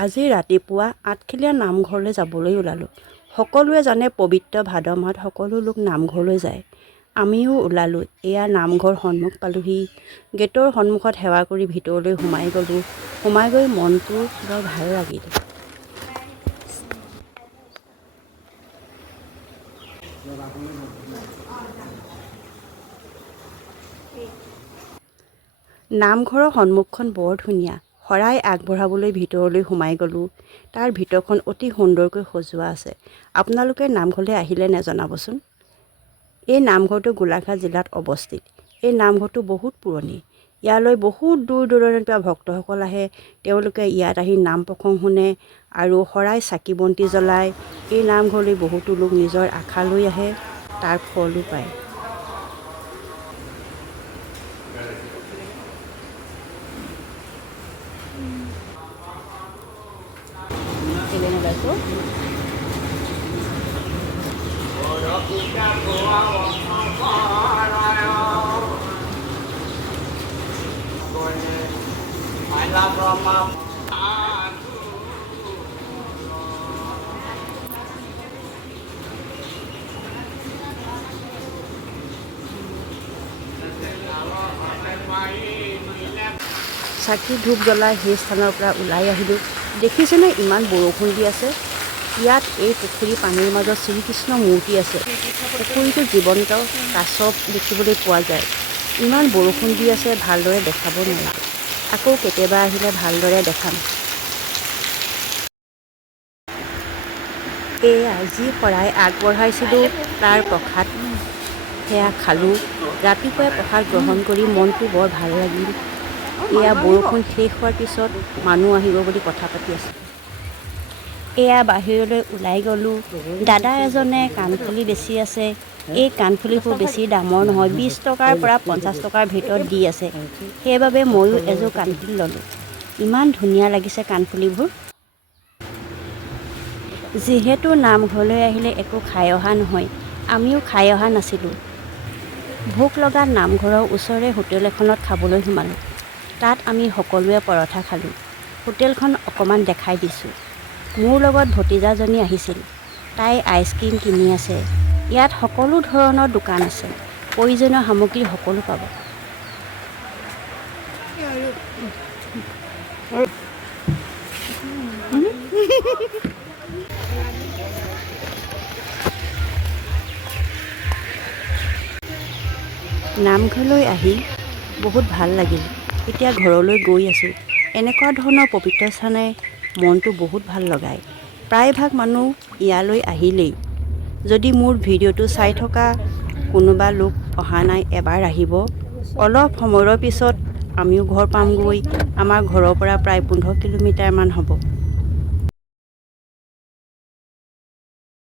আজি ৰাতিপুৱা আথkhelia নামঘৰলৈ যাবলৈ ওলালোঁ। সকলোৱে জানে পবিত্ৰ ভাদ মাহত সকলো লোক নামঘৰলৈ যায়। আমিও ওলালোঁ। এয়া নামঘৰ সন্মুখ পালোহি। গেটৰ সন্মুখত সেৱা কৰি ভিতৰলৈ সোমাই গ'লোঁ। সোমাই গৈ মনটো বৰ ভাল লাগিল। নামঘৰৰ সন্মুখখন বৰ ধুনীয়া। শৰাই আগবঢ়াবলৈ ভিতৰলৈ সোমাই গ'লোঁ। তাৰ ভিতৰখন অতি সুন্দৰকৈ সজোৱা আছে। আপোনালোকে নামঘৰলৈ আহিলে জনাবচোন। এই নামঘৰটো গোলাঘাট জিলাত অৱস্থিত। এই নামঘৰটো বহুত পুৰণি। ইয়ালৈ বহুত দূৰ দূৰণিৰ পৰা ভক্তসকল আহে। তেওঁলোকে ইয়াত আহি নাম প্ৰসংগ শুনে আৰু শৰাই চাকি বন্তি জ্বলায়। এই নামঘৰলৈ বহুতো লোক নিজৰ আশা লৈ আহে, তাৰ ফলো পায়। চাকি ধূপ জ্বলাই সেই স্থানৰ পৰা ওলাই আহিলোঁ। দেখিছেনে ইমান বৰষুণ দি আছে। ইয়াত এই পুখুৰী পানীৰ মাজত শ্ৰীকৃষ্ণ মূৰ্তি আছে। পুখুৰীটো জীৱন্ত কাছ দেখিবলৈ পোৱা যায়। ইমান বৰষুণ দি আছে, ভালদৰে দেখাব নোৱাৰি। আকৌ কেতিয়াবা আহিলে ভালদৰে দেখাম। এয়া যি শৰাই আগবঢ়াইছিলোঁ তাৰ প্ৰসাদ, সেয়া খালোঁ। ৰাতিপুৱাই প্ৰসাদ গ্ৰহণ কৰি মনটো বৰ ভাল লাগিল। এয়া বৰষুণ শেষ হোৱাৰ পিছত মানুহ আহিব বুলি কথা পাতি আছে। এয়া বাহিৰলৈ ওলাই গ'লোঁ। দাদা এজনে কাণফুলি বেচি আছে। এই কাণফুলিবোৰ বেছি দামৰ নহয়, 20 টকাৰ পৰা 50 টকাৰ ভিতৰত দি আছে। সেইবাবে ময়ো এযোৰ কাণফুলি ল'লোঁ। ইমান ধুনীয়া লাগিছে কাণফুলিবোৰ। যিহেতু নামঘৰলৈ আহিলে একো খাই অহা নহয়, আমিও খাই অহা নাছিলোঁ। ভোক লগাত নামঘৰৰ ওচৰৰে হোটেল এখনত খাবলৈ সোমালোঁ। তাত আমি সকলোৱে পৰঠা খালোঁ। হোটেলখন অকণমান দেখাই দিছোঁ। মোৰ লগত ভতিজাজনী আহিছিল। তাই আইচক্ৰীম কিনি আছে। ইয়াত সকলো ধৰণৰ দোকান আছে। প্ৰয়োজনীয় সামগ্ৰী সকলো পাব। নামঘৰলৈ আহি বহুত ভাল লাগিল। এতিয়া ঘৰলৈ গৈ আছোঁ। এনেকুৱা ধৰণৰ পবিত্ৰ স্থানে মনটো বহুত ভাল লগায়। প্ৰায়ভাগ মানুহ ইয়ালৈ আহিলেই। যদি মোৰ ভিডিঅ'টো চাই থকা কোনোবা লোক অহা নাই, এবাৰ আহিব। অলপ সময়ৰ পিছত আমিও ঘৰ পামগৈ। আমাৰ ঘৰৰ পৰা প্ৰায় 15 কিলোমিটাৰমান হ'ব।